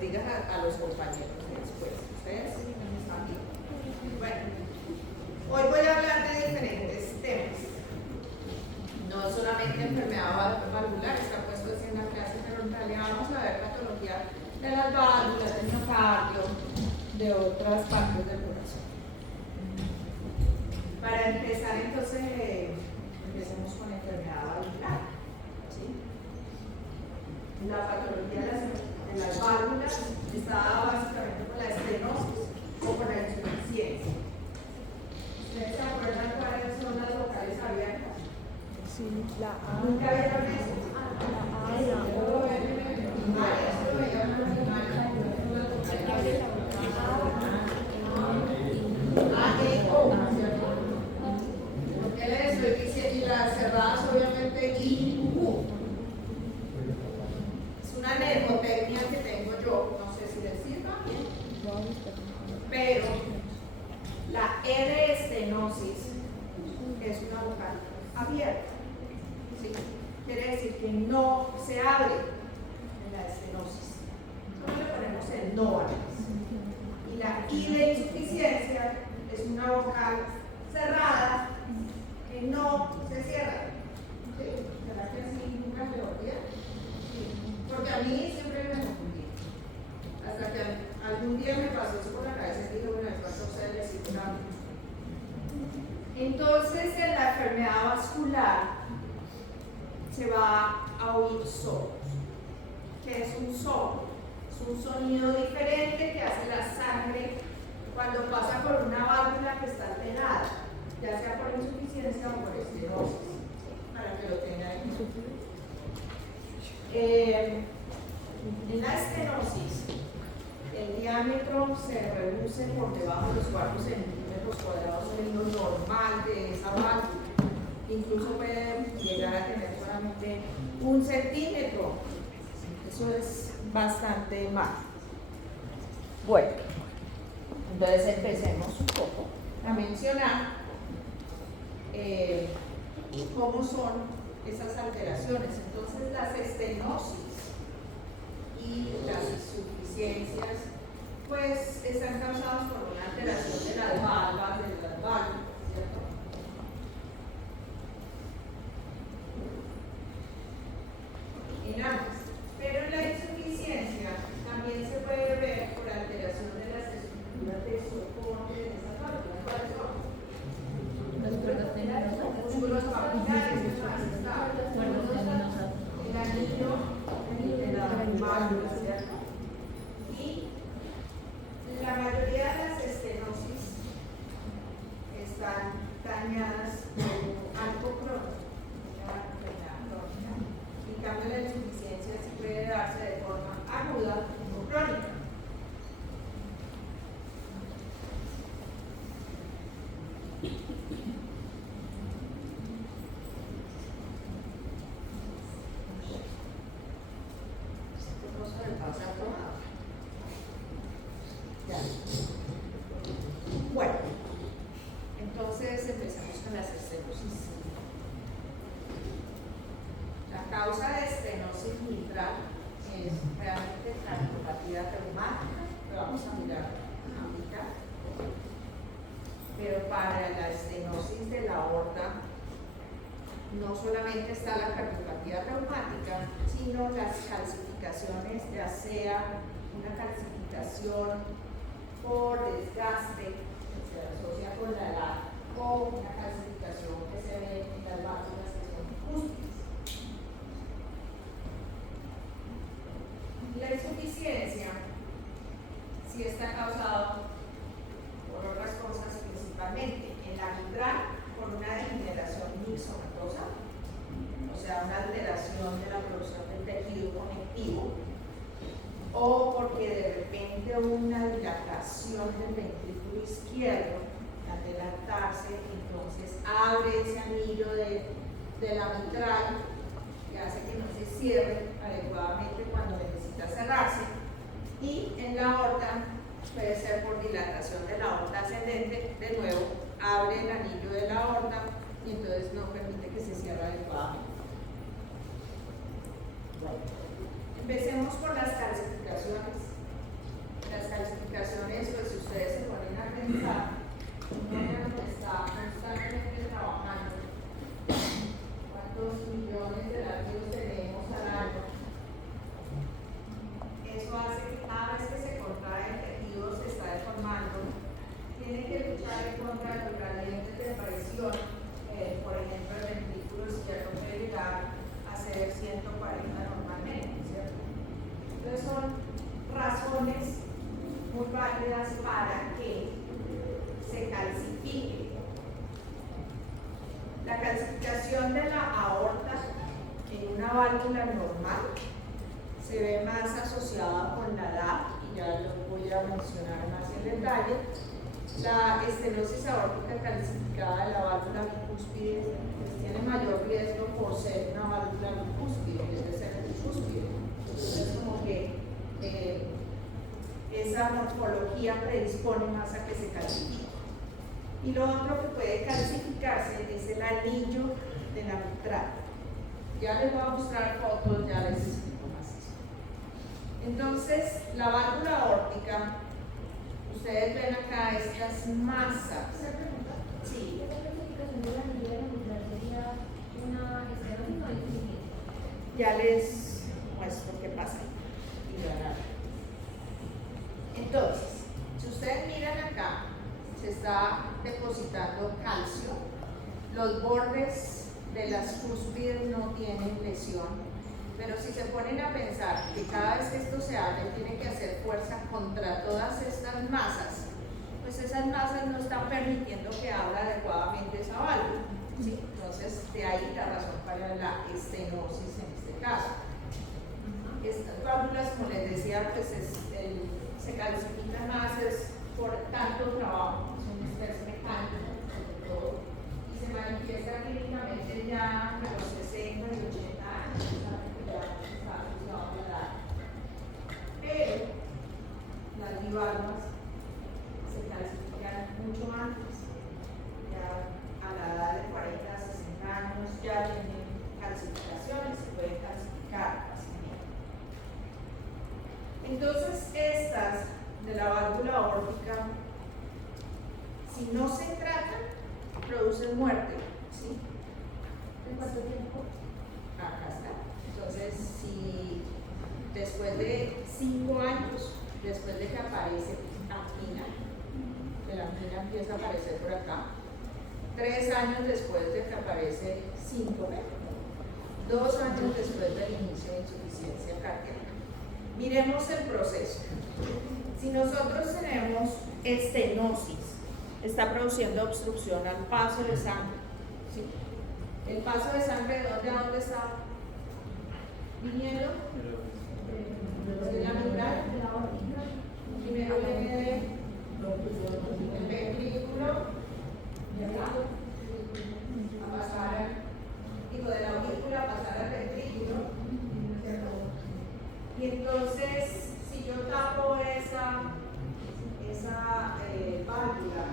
les digas a los compañeros después. ¿Ustedes están bien? Bueno, hoy voy a hablar de diferentes temas. No solamente enfermedad valvular, está puesto así en la clase, pero en realidad vamos a ver patología de las válvulas, del miocardio, de otras partes del corazón. Para empezar, entonces, empecemos con enfermedad valvular. ¿Sí? La patología de las válvulas está dada básicamente por la estenosis o por la insuficiencia. ¿Ustedes se acuerdan cuáles son las vocales abiertas? Sí, la A. ¿Nunca vieron eso? La A y la O. ¿Por qué les estoy diciendo? Y las cerradas, obviamente, I, U. Es una mnemotecnia que tengo yo, no sé si les sirva, pero la E de estenosis es una vocal abierta. ¿Sí? Quiere decir que no se abre en la estenosis. Solo le ponemos el no antes. Y la I de insuficiencia es una vocal cerrada que no se cierra. ¿Sí? ¿Será que así nunca se olvida? Sí. Porque a mí siempre me confundí. Hasta que algún día me pasó eso por la cabeza y dije, bueno, después a ustedes les sirve una. Entonces, en la enfermedad vascular se va a oír solos. ¿Qué es un solo? Es un sonido diferente que hace la sangre cuando pasa por una válvula que está alterada, ya sea por insuficiencia o por estenosis, para que lo tengan ahí. En la estenosis, el diámetro se reduce por debajo de los 4 centímetros cuadrados, es lo normal de esa válvula. Incluso puede llegar a tener solamente 1 centímetro. Eso es bastante más. Bueno, entonces empecemos un poco a mencionar cómo son esas alteraciones. Entonces, las estenosis y las insuficiencias pues están causadas por una alteración de las válvulas, ¿cierto? En ambas. Pero en la insuficiencia también se puede ver por alteración de las estructuras de soporte de esas válvulas. ¿Cuáles son? Los músculos papilares, el anillo de la válvula, ¿cierto? Y la mayoría de las estenosis están dañadas por algo crónico, una enfermedad crónica. En cambio, la insuficiencia sí puede darse de forma aguda o crónica. ¿Qué cosa le pasa a tomar? Ya. Bueno, entonces empezamos con las estenosis. La causa de estenosis mitral es realmente cardiopatía reumática, lo vamos a mirar ahorita. Pero para la estenosis de la aorta no solamente está la cardiopatía reumática, sino las calcificaciones, ya sea una calcificación por desgaste que se asocia con la edad o una calcificación que se ve en las válvulas que son cúspides. La insuficiencia sí está causada por otras cosas, principalmente en la mitral por una degeneración mixomatosa, o sea, una alteración de la producción del tejido conectivo, o porque de repente una dilatación del ventrículo izquierdo al dilatarse, entonces abre ese anillo de la mitral que hace que no se cierre adecuadamente cuando necesita cerrarse, y en la aorta puede ser por dilatación de la aorta ascendente, de nuevo abre el anillo de la aorta y entonces no permite que se cierre adecuadamente. Bueno, empecemos por las calcificaciones. razones muy válidas para que se calcifique. La calcificación de la aorta en una válvula normal se ve más asociada con la edad, y ya lo voy a mencionar más en detalle. La estenosis aórtica calcificada de la válvula bicúspide pues, tiene mayor riesgo por ser una válvula bicúspide, en vez de ser bicúspide. Entonces, como que esa morfología predispone más a que se calcifique. Y lo otro que puede calcificarse es el anillo de la mitral. Ya les voy a mostrar fotos, ya les explico más eso. Entonces, la válvula aórtica, ustedes ven acá estas masas. Sí. Ya les muestro qué pasa ahí. Entonces, si ustedes miran acá, se está depositando calcio. Los bordes de las cúspides no tienen lesión, pero si se ponen a pensar que cada vez que esto se abre tiene que hacer fuerza contra todas estas masas, pues esas masas no están permitiendo que abra adecuadamente esa válvula, ¿sí? Entonces, de ahí la razón para la estenosis en este caso. Estas válvulas, como les decía, pues se calcifican más por tanto trabajo, es un estrés mecánico sobre todo, y se manifiesta clínicamente ya a los 60 y 80 años, saben que ya está asociado a la edad. Pero las bivalvas se calcifican mucho antes, ya a la edad de 40 a 60 años ya tienen calcificaciones, se pueden calcificar fácilmente. Entonces, estas de la válvula aórtica, si no se tratan, producen muerte, ¿sí? ¿En cuánto tiempo? Acá está. Entonces, si después de 5 años, después de que aparece angina, que la angina empieza a aparecer por acá, 3 años después de que aparece síncope, 2 años después del inicio de insuficiencia cardíaca. Miremos el proceso. Si nosotros tenemos estenosis, está produciendo obstrucción al paso de sangre, ¿sí? El paso de sangre, ¿de dónde a dónde está viniendo? De la mitral. Primero viene del ventrículo, a pasar, digo, de la aurícula a pasar al ventrículo, ¿cierto? Y entonces, si yo tapo esa válvula,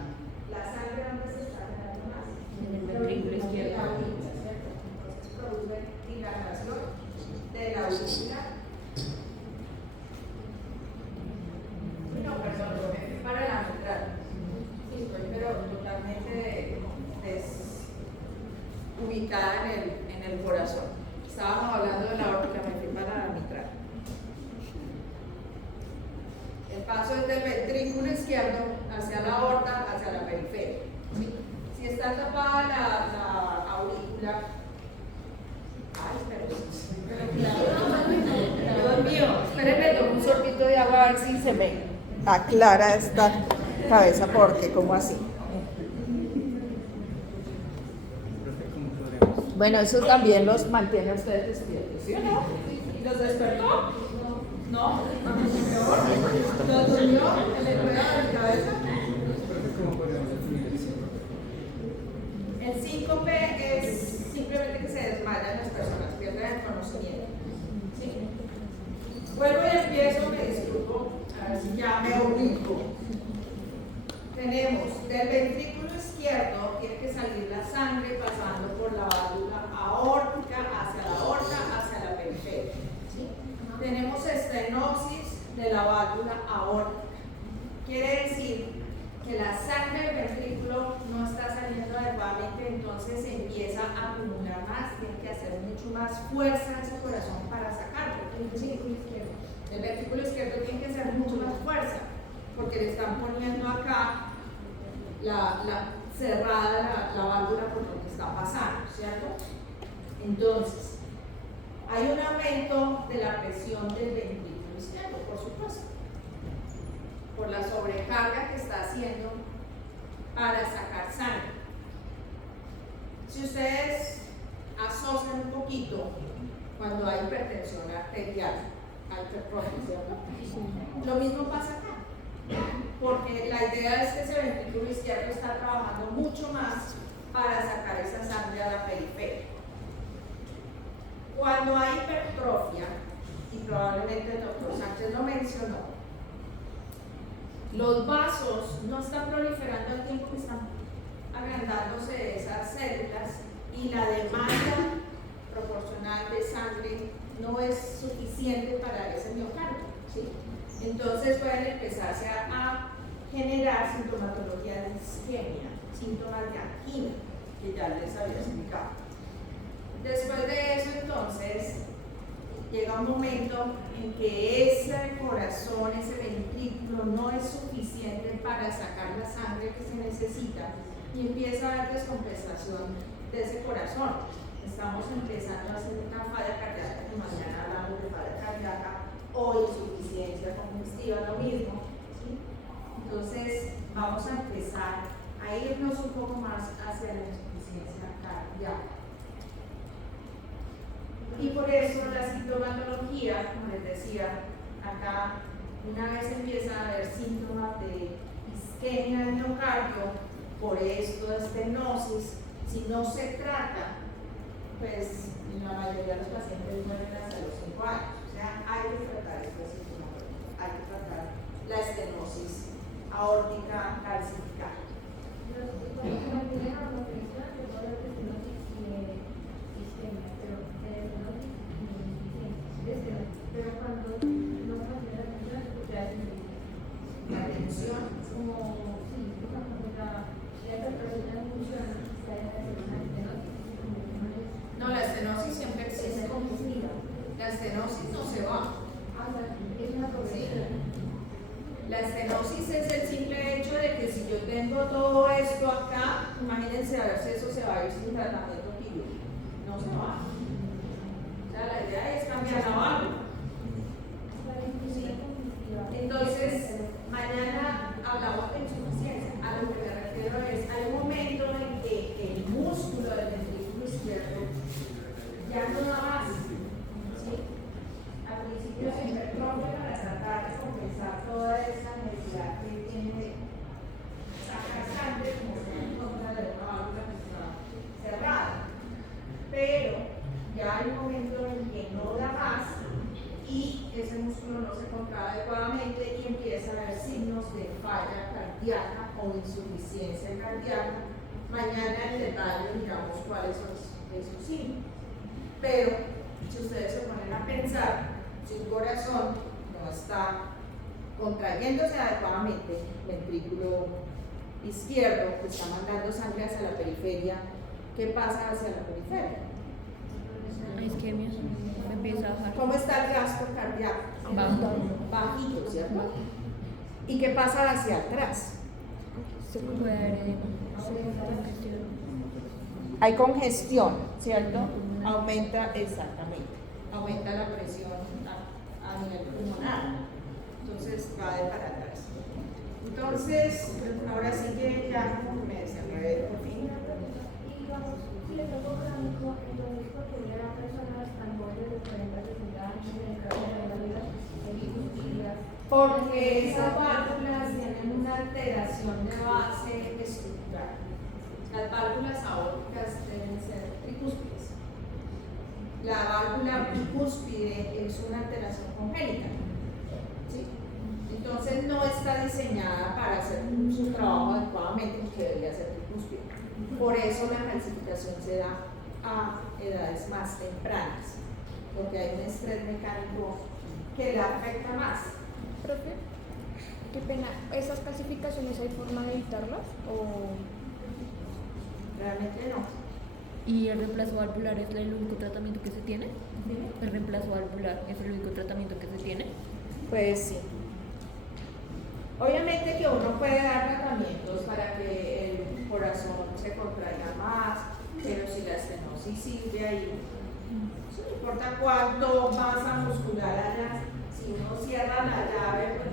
la sangre ¿dónde se está generando más? En el ventrículo izquierdo. ¿Cierto? Entonces produce dilatación de la aurícula. No, perdón, para la mitral. Sí, pero totalmente ubicada en el corazón. Estábamos hablando de la aórtica, me fui para la mitral. El paso es del ventrículo izquierdo hacia la aorta, hacia la periferia. ¿Sí? Si está tapada la aurícula, Dios mío, espérenme, tomo un sorbito de agua a ver si se me aclara esta cabeza, porque como así. Bueno, eso también los mantiene a ustedes despiertos, ¿sí o no? ¿Y los despertó? ¿No? ¿Los durmió en el ruedo de la cabeza? El síncope es simplemente que se desmayan las personas, pierden el conocimiento. ¿Sí? Vuelvo y empiezo, me disculpo, a ver si ya me ubico. Tenemos del ventrículo izquierdo, tiene que salir la sangre pasando por la válvula aórtica hacia la aorta, hacia la periferia. ¿Sí? Tenemos estenosis de la válvula aórtica. Quiere decir que la sangre del ventrículo no está saliendo adecuadamente, entonces se empieza a acumular más, tiene que hacer mucho más fuerza en ese corazón para sacarlo. El ventrículo izquierdo tiene que hacer mucho más fuerza, porque le están poniendo acá cerrada la válvula por lo que está pasando, ¿cierto? Entonces, hay un aumento de la presión del ventrículo izquierdo, por supuesto. carga que está haciendo para sacar sangre. Si ustedes asocian un poquito cuando hay hipertensión arterial, hipertrofia, lo mismo pasa acá, porque la idea es que ese ventrículo izquierdo está trabajando mucho más para sacar esa sangre a la periferia. Cuando hay hipertrofia, y probablemente el doctor Sánchez lo mencionó, los vasos no están proliferando al tiempo que están agrandándose esas células y la demanda proporcional de sangre no es suficiente para ese miocardio, ¿sí? Entonces pueden empezarse a generar sintomatología de isquemia, síntomas de angina, que ya les había explicado. Después de eso, entonces, llega un momento en que ese corazón, ese ventrículo no es suficiente para sacar la sangre que se necesita y empieza a haber descompensación de ese corazón. Estamos empezando a hacer una falla cardíaca, que mañana hablamos de falla cardíaca, o insuficiencia congestiva, lo mismo, ¿sí? Entonces, vamos a empezar a irnos un poco más hacia la insuficiencia cardíaca. Y por eso la sintomatología, como les decía, acá una vez empieza a haber síntomas de isquemia del miocardio, por esto de estenosis, si no se trata, pues la mayoría de los pacientes mueren hasta los 5 años. O sea, hay que tratar esta sintomatología, hay que tratar la estenosis aórtica calcificada. Pero cuando no se la atención, La atención, como, sí, cuando la persona funciona, no, la estenosis siempre existe. La estenosis no se va. Es una progresión. La estenosis es el simple hecho de que si yo tengo todo esto acá, imagínense a ver si eso se va a ir sin tratamiento quirúrgico. No se va. O sea, la idea es cambiar la válvula. Entonces, mañana hablamos de insuficiencia. A lo que me refiero es, hay un momento en que el músculo del ventrículo izquierdo ya no da más. ¿Sí? Al principio se hipertrofia para tratar de compensar toda esa necesidad que tiene de sacar sangre, como se en contra de una válvula que está cerrada. Pero ya hay un momento en que no da más y ese músculo no se contrae adecuadamente y empieza a haber signos de falla cardíaca o insuficiencia cardíaca. Mañana en detalle digamos cuáles son esos signos. Pero si ustedes se ponen a pensar, si un corazón no está contrayéndose adecuadamente, ventrículo izquierdo que está mandando sangre hacia la periferia, ¿qué pasa hacia la periferia? Isquemia, empieza a bajar. ¿Cómo está el gasto cardíaco? Bajito, ¿cierto? ¿Y qué pasa hacia atrás? Se puede haber congestión. Hay congestión, ¿cierto? Aumenta, exactamente, aumenta la presión a nivel pulmonar. Entonces va de para atrás. Entonces, ahora sí que ya me desenredé por fin. Y digamos, si le toco crónico, entonces porque la persona está en bordes de 40, 60 años, en el caso de la vida, porque esas válvulas tienen una alteración de base estructural. Las válvulas aórticas deben ser tricúspides. La válvula bicúspide es una alteración congénita. ¿Sí? Entonces no está diseñada para hacer su trabajo adecuadamente, porque debería ser tricúspide. Por eso la calcificación se da a edades más tempranas, porque hay un estrés mecánico que la afecta más. Profe, qué pena, ¿esas calcificaciones hay forma de evitarlas o...? Realmente no. ¿Y el reemplazo valvular es el único tratamiento que se tiene? ¿El reemplazo valvular es el único tratamiento que se tiene? Pues sí. Obviamente que uno puede dar tratamientos para que el corazón se contraiga más, pero si la estenosis sigue ahí, no importa cuánto masa muscular haya, si uno cierra la llave, pues